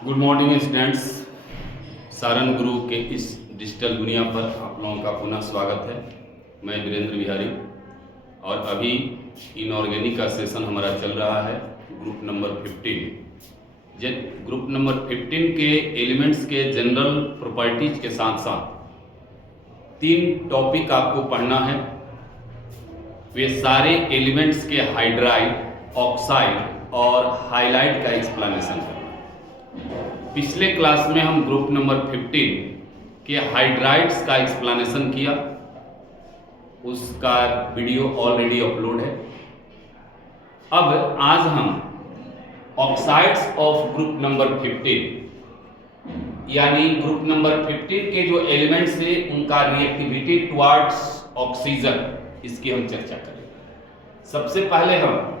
Good morning students. Saran गुरु के इस digital दुनिया पर आप लोगों का पुनः स्वागत है। मैं वीरेंद्र बिहारी और अभी इनऑर्गेनिक का सेशन हमारा चल रहा है ग्रुप नंबर 15। ग्रुप नंबर 15 के एलिमेंट्स के जनरल प्रॉपर्टीज के साथ साथ 3 टॉपिक आपको पढ़ना है। वे सारे एलिमेंट्स के हाइड्राइड, ऑक्साइड और हाइलाइट का एक्सप्लेनेशन करना। पिछले क्लास में हम ग्रुप नंबर 15 के हाइड्राइड्स का एक्सप्लेनेशन किया, उसका वीडियो ऑलरेडी अपलोड है। अब आज हम ऑक्साइड्स ऑफ ग्रुप नंबर 15 यानी ग्रुप नंबर 15 के जो एलिमेंट्स है उनका रिएक्टिविटी टुवर्ड्स ऑक्सीजन, इसकी हम चर्चा करेंगे। सबसे पहले हम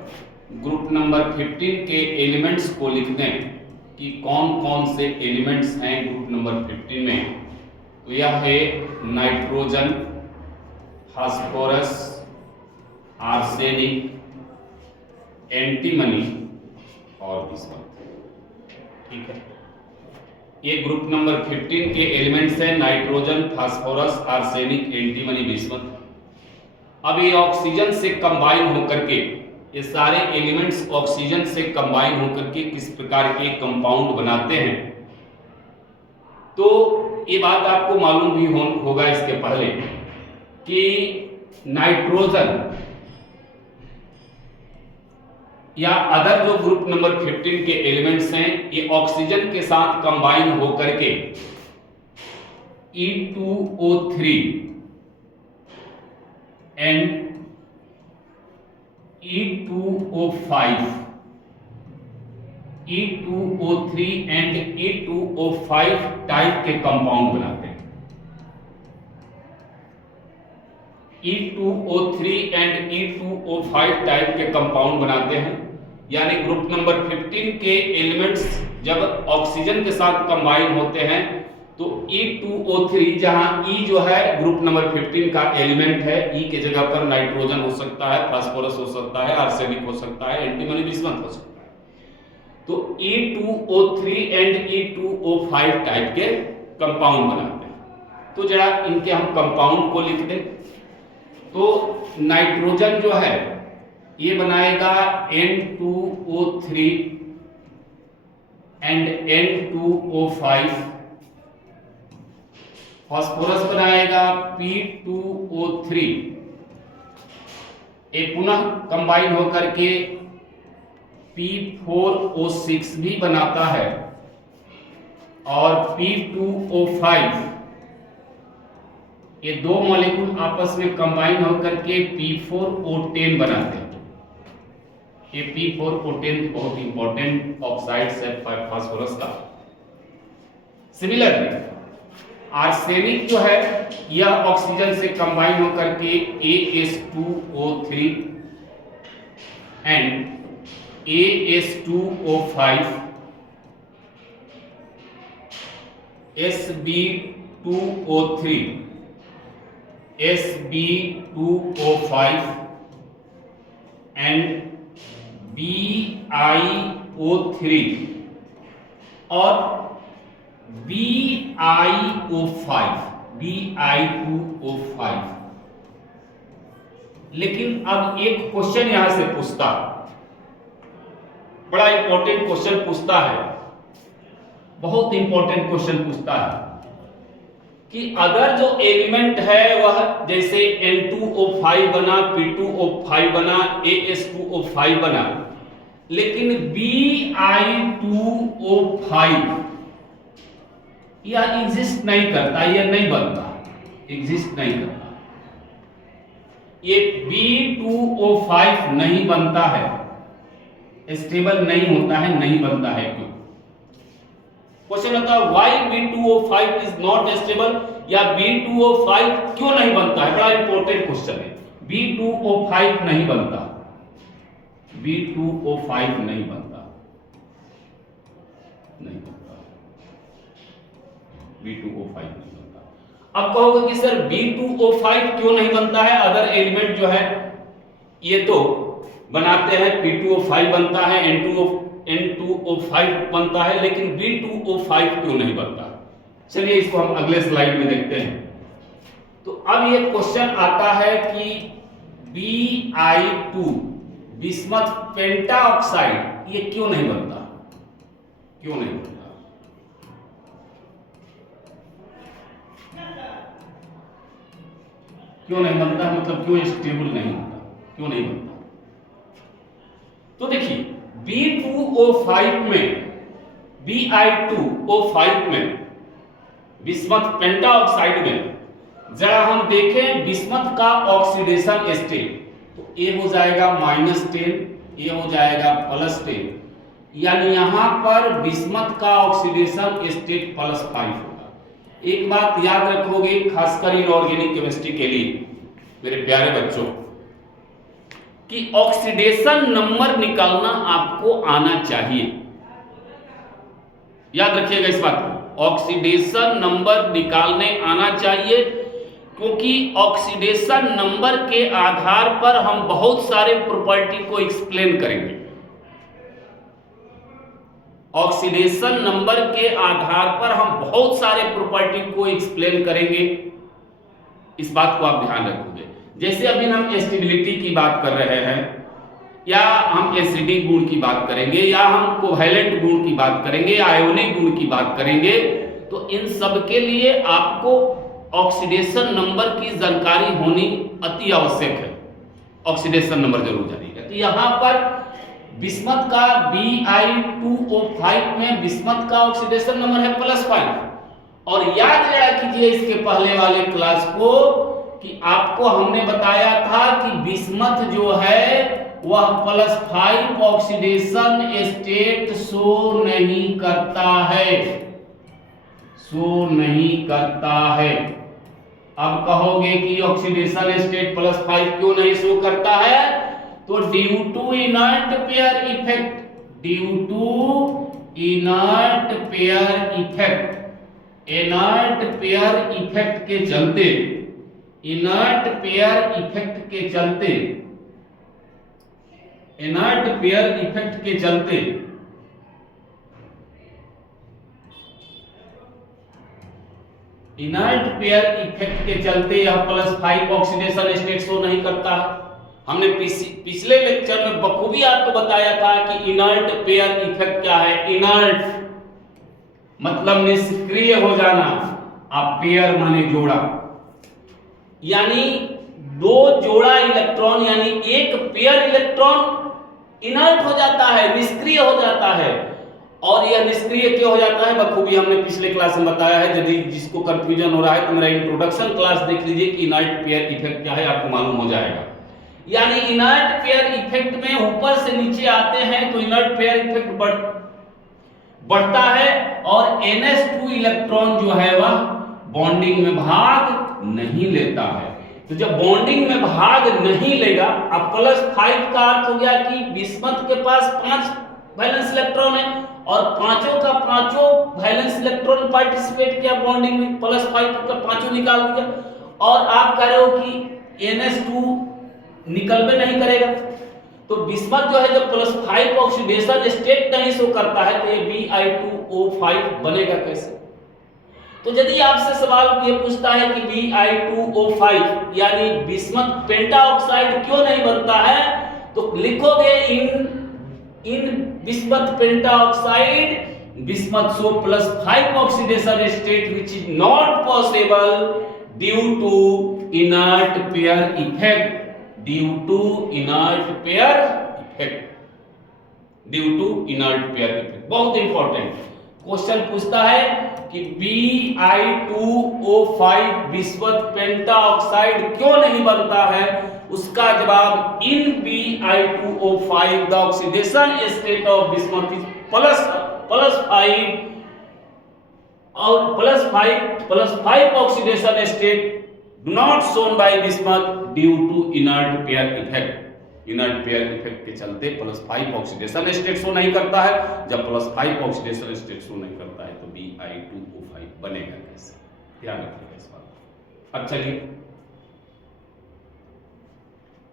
ग्रुप नंबर 15 के एलिमेंट्स को लिख दें कि कौन कौन से एलिमेंट्स हैं ग्रुप नंबर 15 में। तो यह है नाइट्रोजन, फास्फोरस, आर्सेनिक, एंटीमनी और बिस्मथ। ठीक है, ये ग्रुप नंबर 15 के एलिमेंट्स हैं nitrogen, phosphorus, arsenic, antimony, bismuth. अब ये ऑक्सीजन से कंबाइन होकर के, ये सारे एलिमेंट्स ऑक्सीजन से कंबाइन होकर के किस प्रकार के कंपाउंड बनाते हैं, तो ये बात आपको मालूम भी होगा इसके पहले कि नाइट्रोजन या अदर जो ग्रुप नंबर 15 के एलिमेंट्स हैं ये ऑक्सीजन के साथ कंबाइन होकर के E2O3 and E2O5 and E2O5 type के कंपाउंड बनाते हैं। E2O3 एंड E2O5 टाइप के कंपाउंड बनाते हैं, यानी ग्रुप नंबर 15 के एलिमेंट्स जब ऑक्सीजन के साथ कंबाइन होते हैं तो E2O3, जहां E जो है ग्रुप नंबर 15 का एलिमेंट है, E के जगह पर नाइट्रोजन हो सकता है, फास्फोरस हो सकता है, आर्सेनिक हो सकता है, एंटीमनी, बिस्मथ हो सकता है। तो E2O3 एंड E2O5 टाइप के कंपाउंड बनाते हैं। तो जरा इनके हम कंपाउंड को लिख दें। तो नाइट्रोजन जो है ये बनाएगा N2O3 एंड N2O5। फास्फोरस बनाएगा P2O3, ये पुनः कंबाइन होकर के P4O6 भी बनाता है, और P2O5 ये दो मॉलिक्यूल आपस में कंबाइन होकर के P4O10 बनाते हैं। ये P4O10 बहुत इंपॉर्टेंट ऑक्साइड्स है फास्फोरस का। सिमिलरली आर्सेनिक जो है यह ऑक्सीजन से कंबाइन होकर के AS2O3 and AS2O5 Sb2O3 Sb2O5 and BiO3 और BiO5 लेकिन अब एक क्वेश्चन यहां से पूछता, बड़ा इंपॉर्टेंट क्वेश्चन पूछता है, बहुत इंपॉर्टेंट क्वेश्चन पूछता है कि अगर जो एलिमेंट है वह जैसे N2O5 बना, P2O5 बना, AS2O5 बना, लेकिन Bi2O5 यह एग्जिस्ट नहीं करता, यह नहीं बनता, एग्जिस्ट नहीं करता, ये B2O5 नहीं बनता है, स्टेबल नहीं होता है, नहीं बनता है। क्यों? क्वेश्चन होता है why B2O5 is not stable, या B2O5 क्यों नहीं बनता है। बड़ा इंपॉर्टेंट क्वेश्चन है। B2O5 नहीं बनता, B2O5 नहीं बनता, नहीं बनता, B2O5 नहीं बनता। अब कहोगे कि सर B2O5 क्यों नहीं बनता है, अदर एलिमेंट जो है ये तो बनाते हैं, P2O5 बनता है, N2O5 बनता है, लेकिन B2O5 क्यों नहीं बनता? चलिए इसको हम अगले स्लाइड में देखते हैं। तो अब ये क्वेश्चन आता है कि Bi2 बिस्मथ पेंटाऑक्साइड ये क्यों नहीं बनता? क्यों नहीं बनता? क्यों नहीं बनता मतलब क्यों स्टेबल नहीं होता, क्यों नहीं बनता? तो देखिए B2O5 में, Bi2O5 में, बिस्मथ पेंटाऑक्साइड में जरा हम देखें बिस्मथ का ऑक्सीडेशन स्टेट, तो ए हो जाएगा -10, ये हो जाएगा +10, यानी यहां पर बिस्मथ का ऑक्सीडेशन स्टेट +5 होगा। एक बात याद रखोगे खासकर इनऑर्गेनिक केमिस्ट्री के लिए मेरे प्यारे बच्चों, कि ऑक्सीडेशन नंबर निकालना आपको आना चाहिए। याद रखिएगा इस बात को, ऑक्सीडेशन नंबर निकालने आना चाहिए, क्योंकि ऑक्सीडेशन नंबर के आधार पर हम बहुत सारे प्रॉपर्टी को एक्सप्लेन करेंगे। ऑक्सीडेशन नंबर के आधार पर हम बहुत सारे प्रॉपर्टी को एक्सप्लेन करेंगे, इस बात को आप ध्यान रखोगे। जैसे अभी हम स्टेबिलिटी की बात कर रहे हैं, या हम एसिडिक गुण की बात करेंगे, या हम कोवैलेंट गुण की बात करेंगे, आयोनिक गुण की बात करेंगे, तो इन सब के लिए आपको ऑक्सीडेशन नंबर की जानकारी होनी अति आवश्यक है। ऑक्सीडेशन नंबर जरूर जानिएगा। तो यहां पर बिस्मथ का Bi2O5 में बिस्मथ का ऑक्सीडेशन नंबर है +5, और याद रखा कीजिए इसके पहले वाले क्लास को कि आपको हमने बताया था कि बिस्मथ जो है वह +5 ऑक्सीडेशन स्टेट शो नहीं करता है, शो नहीं करता है। अब कहोगे कि ऑक्सीडेशन स्टेट +5 क्यों नहीं शो करता है? तो due to inert pair effect, due to inert pair effect, inert pair effect के चलते, इनर्ट पेयर इफेक्ट के चलते, इनर्ट पेयर इफेक्ट के चलते इनर्ट पेयर इफेक्ट के चलते यह +5 ऑक्सीडेशन स्टेट शो नहीं करता है। हमने पिछले लेक्चर में बखूबी आपको बताया था कि इनर्ट पेयर इफेक्ट क्या है। इनर्ट मतलब निष्क्रिय हो जाना, आप पेयर माने जोड़ा, यानी दो जोड़ा इलेक्ट्रॉन, यानी एक पेयर इलेक्ट्रॉन इनर्ट हो जाता है, निष्क्रिय हो जाता है। और यह निष्क्रिय क्यों हो जाता है बखूबी हमने पिछले क्लास में बताया है। यदि जिसको कंफ्यूजन हो रहा है तो मेरा इंट्रोडक्शन क्लास देख लीजिए कि इनर्ट पेयर इफेक्ट क्या है, आपको मालूम हो जाएगा। यानी इनर्ट पेयर इफेक्ट में ऊपर से नीचे आते हैं तो इनर्ट पेयर इफेक्ट बढ़ता है, और NH2 इलेक्ट्रॉन जो है वह बॉन्डिंग में भाग नहीं लेता है। तो जब बॉन्डिंग में भाग नहीं लेगा, अब +5 का अर्थ हो गया कि बिस्मथ के पास 5 वैलेंस इलेक्ट्रॉन है, और पांचों का पांचों वैलेंस इलेक्ट्रॉन पार्टिसिपेट किया बॉन्डिंग में, +5 का पांचों निकाल दिया, और आप कह रहे हो कि NH2 निकल भी नहीं करेगा। तो बिस्मथ जो है जब +5 ऑक्सीडेशन स्टेट नहीं शो करता है, तो ये Bi2O5 बनेगा कैसे? तो यदि आपसे सवाल ये पूछता है कि Bi2O5 यानी बिस्मथ पेंटाऑक्साइड क्यों नहीं बनता है, तो लिखोगे in bismuth pentaoxide bismuth show +5 oxidation state which is not possible due to inert pair effect, due to inert pair effect, due to inert pair effect. बहुत इंपॉर्टेंट क्वेश्चन पूछता है कि Bi2O5 बिस्मथ पेंटाऑक्साइड क्यों नहीं बनता है, उसका जवाब इन Bi2O5 the oxidation state of bismuth is +5 और +5 oxidation state do not shown by bismuth due to inert pair effect। Inert pair effect के चलते +5 ऑक्सीडेशन स्टेट शो नहीं करता है। जब +5 ऑक्सीडेशन स्टेट शो नहीं करता है तो Bi2O5 बनेगा कैसे? ध्यान रखिएगा इस बात। अब चलिए,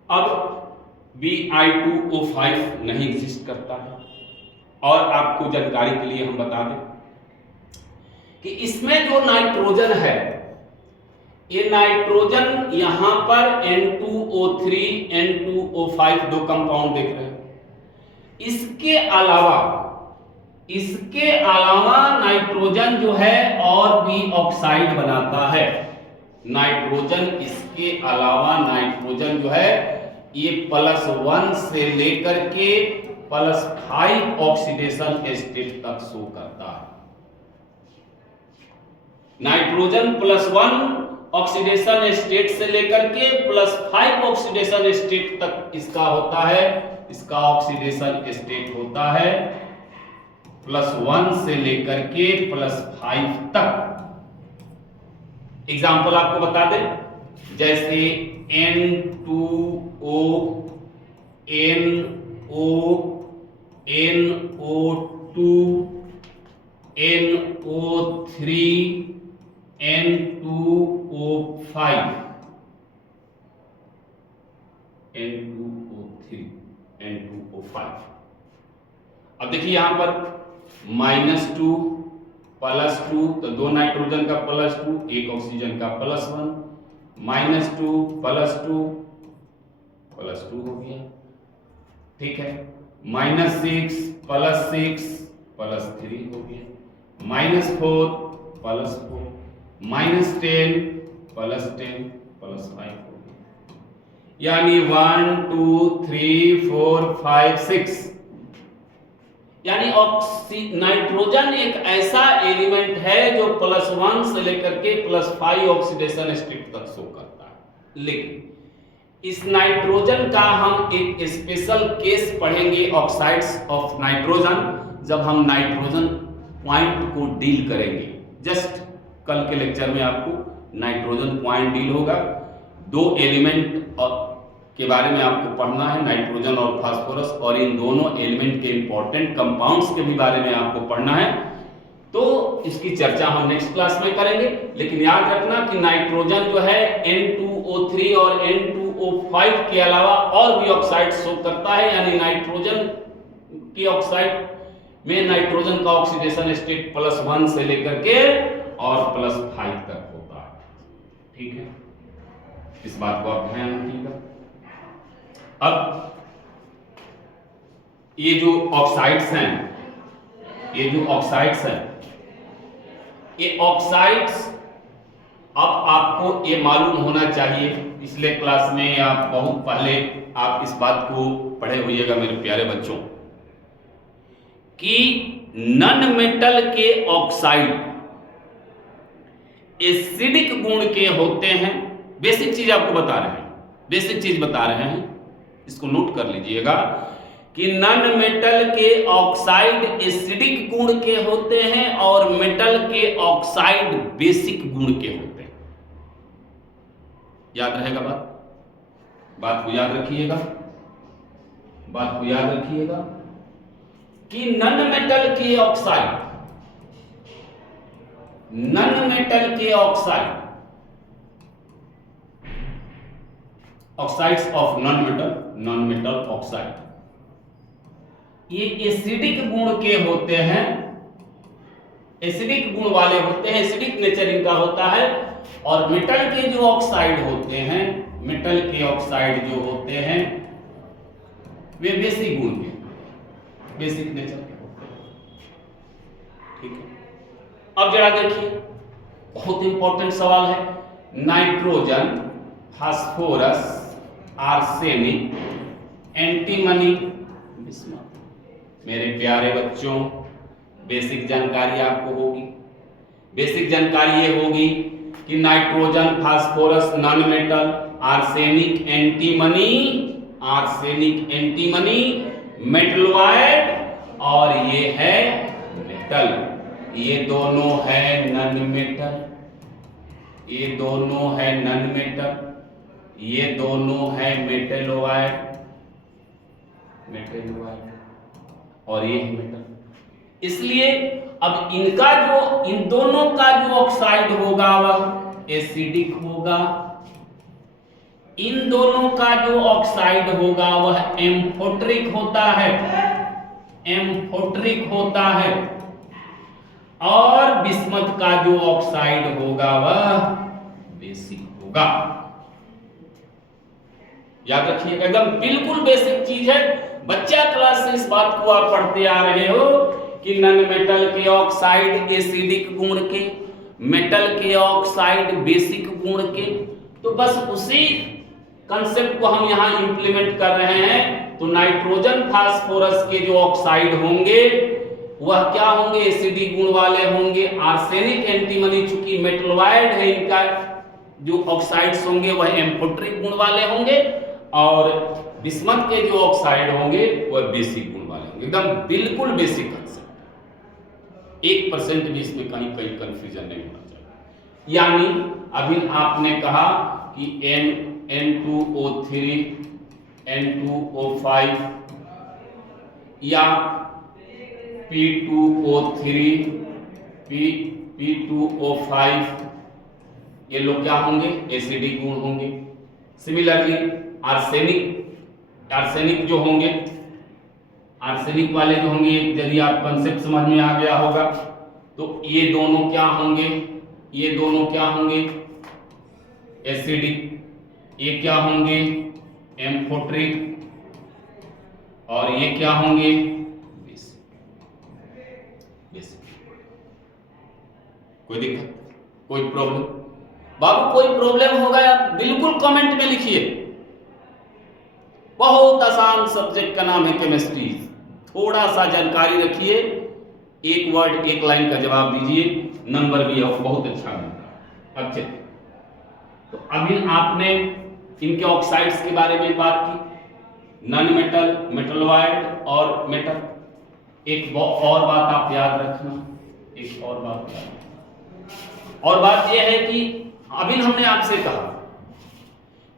अब Bi2O5 नहीं एग्जिस्ट करता है, और आपको जानकारी के लिए हम बता दें कि इसमें जो नाइट्रोजन है, ये नाइट्रोजन यहां पर N2O3 N2O5 दो कंपाउंड देख रहे हैं। इसके अलावा नाइट्रोजन जो है और भी ऑक्साइड बनाता है। नाइट्रोजन इसके अलावा नाइट्रोजन जो है ये +1 से लेकर के +5 ऑक्सीडेशन स्टेट तक शो करता है। नाइट्रोजन +1 ऑक्सीडेशन स्टेट से लेकर के +5 ऑक्सीडेशन स्टेट तक इसका होता है। इसका ऑक्सीडेशन स्टेट होता है +1 से लेकर के +5 तक। एग्जाम्पल आपको बता दें, जैसे N2O, NO, NO2, NO3, N2O5, N2O3, N2O5। अब देखिए यहां पर -2 +2, तो दो नाइट्रोजन का +2, एक ऑक्सीजन का +1, -2 +2 +2 हो गया, ठीक है। -6 +6 +3 हो गया, -4 +4, -10 +10 +5 हो गया। यानी 1 2 3 4 5 6, यानी नाइट्रोजन एक ऐसा एलिमेंट है जो +1 से लेकर के +5 ऑक्सीडेशन स्टेट तक शो करता है। लेकिन इस नाइट्रोजन का हम एक स्पेशल केस पढ़ेंगे, ऑक्साइड्स ऑफ नाइट्रोजन, जब हम नाइट्रोजन पॉइंट को डील करेंगे। जस्ट कल के लेक्चर में आपको नाइट्रोजन पॉइंट डील होगा। दो एलिमेंट के बारे में आपको पढ़ना है, नाइट्रोजन और फास्फोरस, और इन दोनों एलिमेंट के इंपॉर्टेंट कंपाउंड्स के भी बारे में आपको पढ़ना है। तो इसकी चर्चा हम नेक्स्ट क्लास में करेंगे। लेकिन याद रखना कि नाइट्रोजन जो है N2O3 और N2O5 के अलावा और भी ऑक्साइड शो करता है। यानी नाइट्रोजन की ऑक्साइड में नाइट्रोजन का ऑक्सीडेशन स्टेट +1 से लेकर के और +5 तक होता है, ठीक है। इस बात को आप ध्यान रखिएगा। अब ये जो ऑक्साइड्स हैं, ये ऑक्साइड्स अब आपको ये मालूम होना चाहिए, पिछले क्लास में या बहुत पहले आप इस बात को पढ़े होइएगा मेरे प्यारे बच्चों, कि नॉन मेटल के ऑक्साइड एसिडिक गुण के होते हैं। बेसिक चीज आपको बता रहे हैं, इसको नोट कर लीजिएगा कि नॉन मेटल के ऑक्साइड एसिडिक गुण के होते हैं और मेटल के ऑक्साइड बेसिक गुण के होते हैं। याद रहेगा बात को याद रखिएगा कि नॉन मेटल के oxides of non metal oxide, ये एसिडिक गुण के होते हैं, एसिडिक गुण वाले होते हैं, एसिडिक नेचर इनका होता है। और मेटल के जो ऑक्साइड होते हैं, वे बेसिक गुण के, बेसिक नेचर के होते हैं, ठीक है। अब जरा देखिए, बहुत इंपॉर्टेंट सवाल है। Nitrogen, phosphorus, arsenic, antimony, bismuth. मेरे प्यारे बच्चों, बेसिक जानकारी आपको होगी। बेसिक जानकारी ये होगी कि nitrogen, phosphorus non metal, arsenic antimony metalloid, और ये है मेटल। ये दोनों है नॉन मेटल, ये दोनों है मेटलॉइड, और ये है मेटल। इसलिए अब इन दोनों का जो ऑक्साइड होगा वह एसिडिक होगा, इन दोनों का जो ऑक्साइड होगा वह एम्फोटेरिक होता है। एम्फोटेरिक होता है और बिस्मथ का जो ऑक्साइड होगा वह बेसिक होगा। याद रखिएगा, एकदम बिल्कुल बेसिक चीज है। बच्चा क्लास से इस बात को आप पढ़ते आ रहे हो कि नन मेटल के ऑक्साइड एसिडिक गुण के, मेटल के ऑक्साइड बेसिक गुण के, तो बस उसी कंसेप्ट को हम यहां इंप्लीमेंट कर रहे हैं। तो नाइट्रोजन फास्फोरस के जो ऑक्साइड होंगे वह क्या होंगे, एसिडिक गुण वाले होंगे। आर्सेनिक एंटीमनी चूंकि मेटलॉइड है, इनका जो ऑक्साइड्स होंगे वह एम्फोटेरिक गुण वाले होंगे और बिस्मथ के जो ऑक्साइड होंगे वह बेसिक गुण वाले होंगे। एकदम बिल्कुल बेसिक कंसेप्ट, 1% भी इसमें कहीं कंफ्यूजन नहीं होना चाहिए। यानी अभी आपने कहा कि N2O3 N2O5 या P2O3 P2O5 ये लोग क्या होंगे, एसिडिक गुण होंगे। सिमिलरली आर्सेनिक जो होंगे, आर्सेनिक वाले जो होंगे, यदि आप कंसेप्ट समझ में आ गया होगा, तो ये दोनों क्या होंगे, ये दोनों क्या होंगे, एसिडिक। ये क्या होंगे, एम्फोटेरिक। और ये क्या होंगे, बेसिक। कोई दिक्कत, कोई प्रॉब्लम? बाबू कोई प्रॉब्लम होगा आप बिल्कुल कमेंट में लिखिए। बहुत आसान सब्जेक्ट का नाम है केमिस्ट्री। थोड़ा सा जानकारी रखिए, एक वर्ड एक लाइन का जवाब दीजिए, नंबर भी बहुत अच्छा मिलता है। अच्छा, तो अभी आपने इनके ऑक्साइड्स के बारे में बात की, नॉन मेटल, मेटलॉइड और मेटल। एक और बात आप याद रखना, एक और बात और बात यह है कि अभी हमने आपसे कहा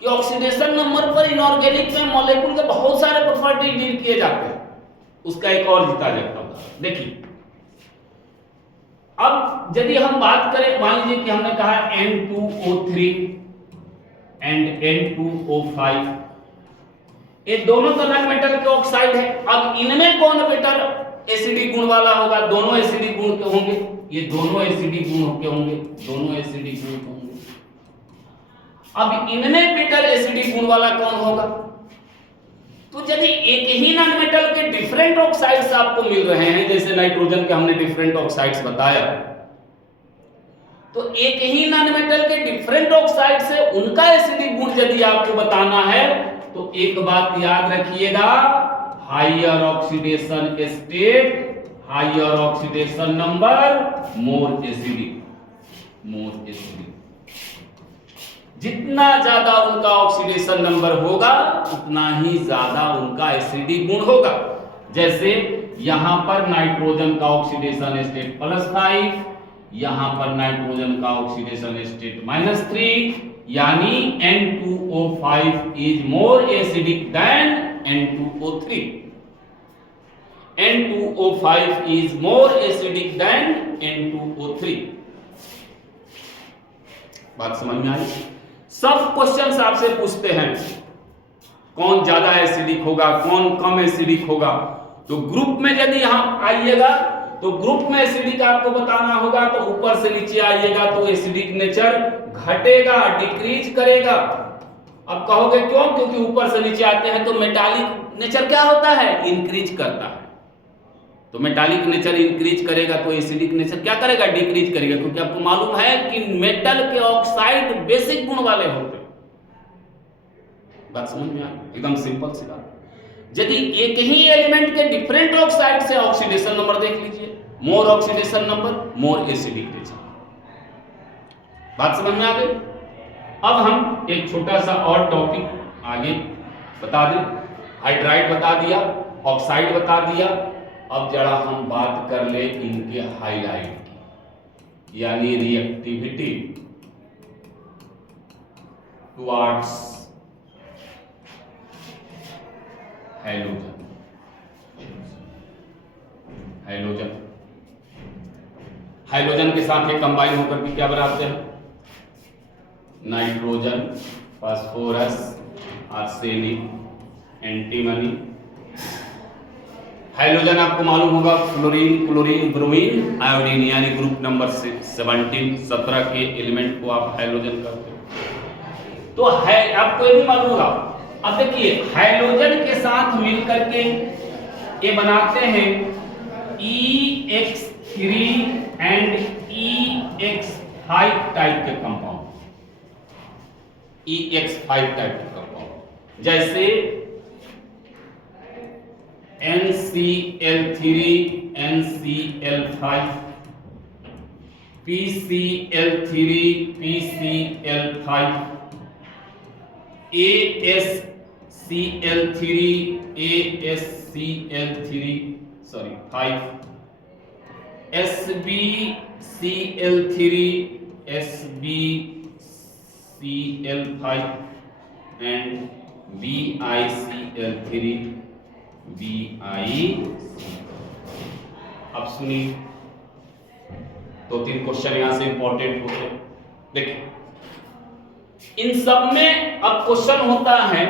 कि ऑक्सीडेशन नंबर पर इनऑर्गेनिक में मॉलिक्यूल के बहुत सारे प्रॉपर्टी डील किए जाते हैं। उसका एक और जीता जाता है। देखिए, अब यदि हम बात करें, मान लीजिए कि हमने कहा N2O3 एंड N2O5, ये दोनों तो नॉन मेटल के ऑक्साइड है। अब इनमें कौन बेटर एसिडिक गुण वाला होगा? दोनों एसिडिक गुण के होंगे, ये दोनों एसिडिक गुण के होंगे, दोनों एसिडिक गुण के होंगे। अब इनमें बेटर एसिडिक गुण वाला कौन होगा? तो यदि एक ही नॉन मेटल के डिफरेंट ऑक्साइड्स आपको मिल रहे हैं, जैसे नाइट्रोजन के हमने डिफरेंट ऑक्साइड्स बताया, तो एक ही नॉन मेटल के डिफरेंट ऑक्साइड से उनका एसिडिक गुण यदि आपको बताना है, तो एक बात याद रखिएगा, higher oxidation state, higher oxidation number, more acidic, more acidic. जितना ज्यादा उनका ऑक्सीडेशन नंबर होगा उतना ही ज्यादा उनका एसिडिक गुण होगा। जैसे यहां पर नाइट्रोजन का ऑक्सीडेशन स्टेट +5, यहां पर नाइट्रोजन का ऑक्सीडेशन स्टेट -3, यानी N2O5 is more acidic then N2O3। N2O5 is more acidic then N2O3। बात समझ में आई? सब क्वेश्चंस आपसे पूछते हैं कौन ज्यादा एसिडिक होगा, कौन कम एसिडिक होगा। तो ग्रुप में यदि हम आइएगा तो ग्रुप में एसिडिक आपको बताना होगा, तो ऊपर से नीचे आइएगा तो एसिडिक नेचर घटेगा, डिक्रीज करेगा। अब कहोगे क्यों? क्योंकि ऊपर से नीचे आते हैं तो मेटालिक नेचर क्या होता है, इंक्रीज करता है। तो मेटालिक नेचर इंक्रीज करेगा तो एसिडिक नेचर क्या करेगा, डिक्रीज करेगा। क्योंकि आपको मालूम है कि मेटल के ऑक्साइड बेसिक गुण वाले होते हैं। बात समझ में आ गई? एकदम सिंपल सी बात। यदि एक ही एलिमेंट के डिफरेंट ऑक्साइड से ऑक्सीडेशन नंबर देख लीजिए, more oxidation number, more acidic nature. बात समझ में आ गई? अब हम एक छोटा सा और टॉपिक आगे बता दें। हाइड्राइड बता दिया, ऑक्साइड बता दिया। अब जरा हम बात कर ले इनके हाइलाइट की, यानी reactivity towards halogen. Halogen, hydrogen के साथ ये कंबाइन होकर के क्या बनाते हैं, nitrogen, phosphorus, arsenic, antimony, hydrogen आपको मालूम होगा फ्लोरीन, क्लोरीन, ब्रोमीन, आयोडीन, यानी ग्रुप नंबर 17 के एलिमेंट को आप हाइड्रोजन कहते हो। तो है आपको ये भी मालूम होगा। अब देखिए हाइड्रोजन के साथ मिलकर के ये बनाते हैं EX3 एंड EX5 टाइप के कंपाउंड, EX5 टाइप के कंपाउंड, जैसे NCl3, NCl5, PCl3, PCl5, ASCl3, ASCl3 sorry 5, SbCl3, SbCl5 and BiCl3, BiC। अब सुनिए, 2-3 क्वेश्चन यहां से इंपॉर्टेंट होते हैं। देखिए इन सब में अब क्वेश्चन होता है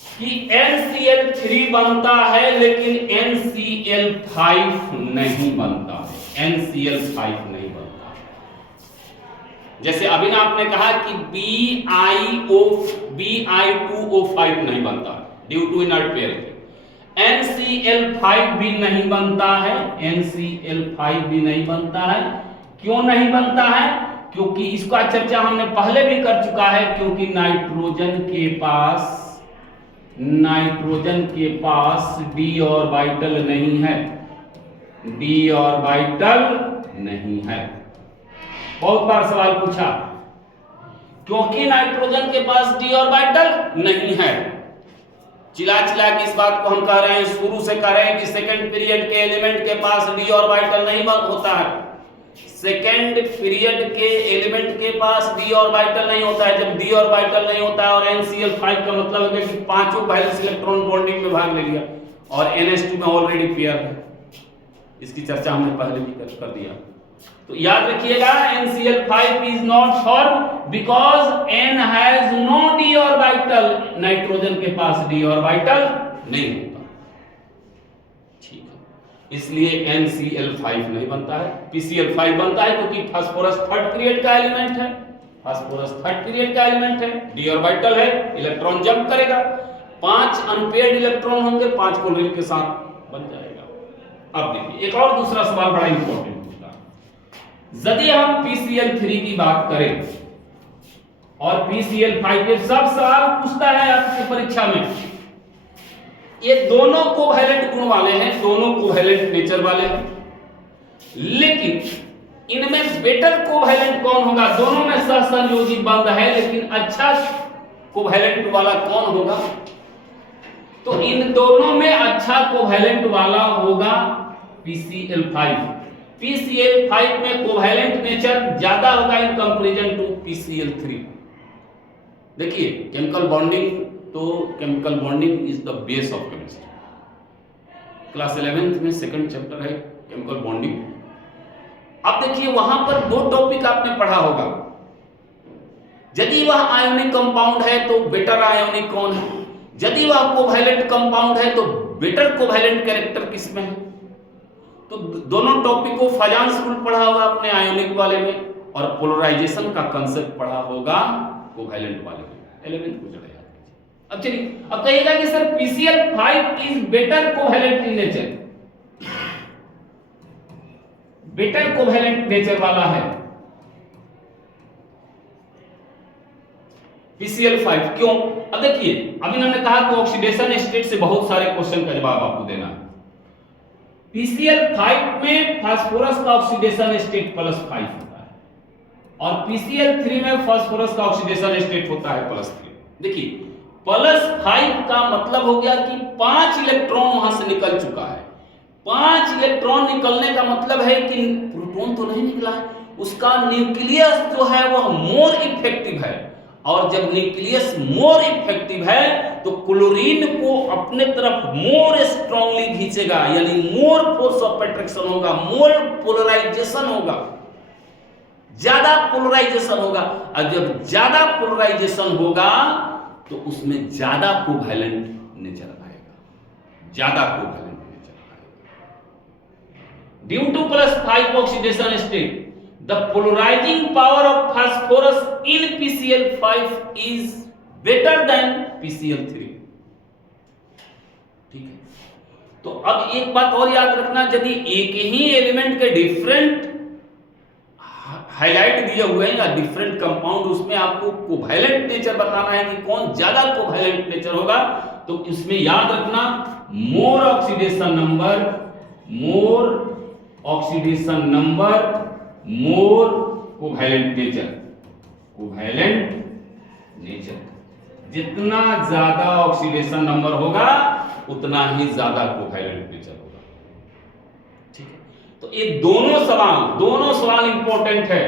कि NCl3 बनता है लेकिन NCl5 नहीं बनता है, NCl5 नहीं बनता है। जैसे अभी ना आपने कहा कि Bi2O5 नहीं बनता due to inert pair. NCl5 भी नहीं बनता है, NCl5 भी नहीं बनता है। क्यों नहीं बनता है? क्योंकि इसका चर्चा हमने पहले भी कर चुका है, क्योंकि नाइट्रोजन के पास d ऑर्बिटल नहीं है, d ऑर्बिटल नहीं है। बहुत बार सवाल पूछा, क्योंकि नाइट्रोजन के पास d ऑर्बिटल नहीं है। चिल्ला चिल्ला के इस बात को हम कह रहे हैं, शुरू से कह रहे हैं कि सेकंड पीरियड के एलिमेंट के पास d ऑर्बिटल नहीं होता है। सेकेंड पीरियड के एलिमेंट के पास d ऑर्बिटल नहीं होता है। जब d ऑर्बिटल नहीं होता है और NCl5 का मतलब है कि पांचों वैलेंस इलेक्ट्रॉन बॉन्डिंग में भाग ले लिया और NH2 में ऑलरेडी पेयर है। इसकी चर्चा हमने पहले भी कर दिया। तो याद रखिएगा NCl5 is not formed because N has no d orbital. Nitrogen के पास d ऑर्बिटल नहीं होता, ठीक है, इसलिए NCl5 नहीं बनता है। PCl5 बनता है क्योंकि फास्फोरस थर्ड पीरियड का एलिमेंट है, फास्फोरस थर्ड पीरियड का एलिमेंट है, d ऑर्बिटल है, इलेक्ट्रॉन जंप करेगा, 5 अनपेयर्ड इलेक्ट्रॉन होंगे, 5 क्लोरीन के साथ बन जाएगा। अब देखिए एक और दूसरा सवाल बड़ा इंपॉर्टेंट, यदि हम PCl3 की बात करें और PCl5 के सब सवाल पूछता है आपकी परीक्षा में, ये दोनों कोवैलेंट गुण वाले हैं, दोनों कोवैलेंट नेचर वाले हैं, लेकिन इनमें बेटर कोवैलेंट कौन होगा? दोनों में सहसंयोजी बंध है, लेकिन अच्छा कोवैलेंट वाला कौन होगा? तो इन दोनों में अच्छा कोवैलेंट वाला होगा PCl5। PCl5 में कोवैलेंट नेचर ज्यादा होगा इन कंपैरिजन टू PCl3। देखिए केमिकल बॉन्डिंग, तो chemical bonding is the base of chemistry. Class 11th में सेकंड चैप्टर है केमिकल बॉन्डिंग। अब देखिए वहां पर 2 टॉपिक आपने पढ़ा होगा। यदि वह आयोनिक कंपाउंड है तो बेटर आयोनिक कौन है, यदि वह कोवैलेंट कंपाउंड है तो बेटर कोवैलेंट कैरेक्टर किसमें है। तो दोनों टॉपिक को फाजांस रूल पढ़ा होगा आपने आयोनिक वाले में, और पोलराइजेशन का कांसेप्ट पढ़ा होगा कोवैलेंट वाले में। 11th को जरा याद कीजिए। अब चलिए अब कहिएगा कि sir PCl5 is better covalent in nature, better covalent nature वाला है PCl5। क्यों? अब देखिए अभी हमने कहा कि ऑक्सीडेशन स्टेट से बहुत सारे क्वेश्चन का जवाब आपको देना है। PCl5 में फास्फोरस का ऑक्सीडेशन स्टेट +5 होता है और PCl3 में फास्फोरस का ऑक्सीडेशन स्टेट होता है +3। देखिए +5 का मतलब हो गया कि 5 इलेक्ट्रॉन वहां से निकल चुका है। 5 इलेक्ट्रॉन निकलने का मतलब है कि प्रोटॉन तो नहीं निकला है, उसका न्यूक्लियस जो है वह मोर इफेक्टिव है, और जब न्यूक्लियस मोर इफेक्टिव है तो क्लोरीन को अपने तरफ मोर स्ट्रांगली खींचेगा, यानी मोर फोर्स ऑफ अट्रैक्शन होगा, मोर पोलराइजेशन होगा, ज्यादा पोलराइजेशन होगा। और जब ज्यादा पोलराइजेशन होगा तो उसमें ज्यादा कोवैलेंट नेचर आएगा, ज्यादा covalent. Due to +5 oxidation state the polarising power of phosphorus in PCl5 is better than PCl3। ठीक है, तो अब एक बात और याद रखना, यदि एक ही एलिमेंट के डिफरेंट हाईलाइट दिए हुए हैं या डिफरेंट कंपाउंड, उसमें आपको कोवैलेंट नेचर बताना है कि कौन ज्यादा कोवैलेंट नेचर होगा, तो इसमें याद रखना more oxidation number more covalent nature. जितना ज्यादा ऑक्सीडेशन नंबर होगा उतना ही ज्यादा कोवैलेंट नेचर होगा। ठीक है, तो ये दोनों सवाल इंपॉर्टेंट है,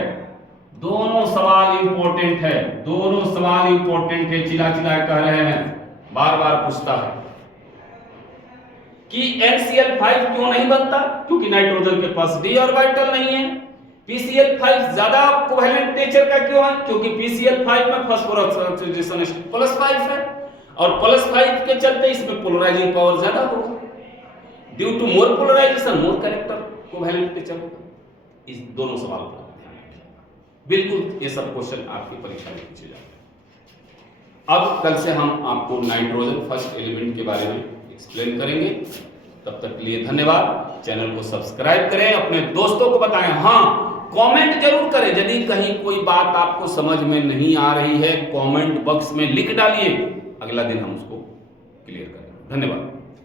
दोनों सवाल इंपॉर्टेंट है। चिल्ला कह रहे हैं, बार बार पूछता है कि NCl5 क्यों नहीं बनता, क्योंकि नाइट्रोजन के पास d ऑर्बिटल नहीं है। PCl5 ज्यादा कोवैलेंट नेचर का क्यों है, क्योंकि PCl5 में फास्फोरस ऑक्सीडेशन +5 है और +5 के चलते इसमें पोलराइजिंग पावर ज्यादा होगा। Due to more polarisation more character covalent nature होगा। इस दोनों सवाल पर ध्यान रखें। बिल्कुल ये सब क्वेश्चन आपकी परीक्षा में पूछे जाते हैं। अब कल से हम आपको नाइट्रोजन फर्स्ट एलिमेंट के बारे में एक्सप्लेन करेंगे। तब तक के लिए धन्यवाद। चैनल को सब्सक्राइब करें, अपने दोस्तों को बताएं। हाँ, कमेंट जरूर करें, यदि कहीं कोई बात आपको समझ में नहीं आ रही है कमेंट बॉक्स में लिख डालिए, अगला दिन हम उसको क्लियर करेंगे। धन्यवाद।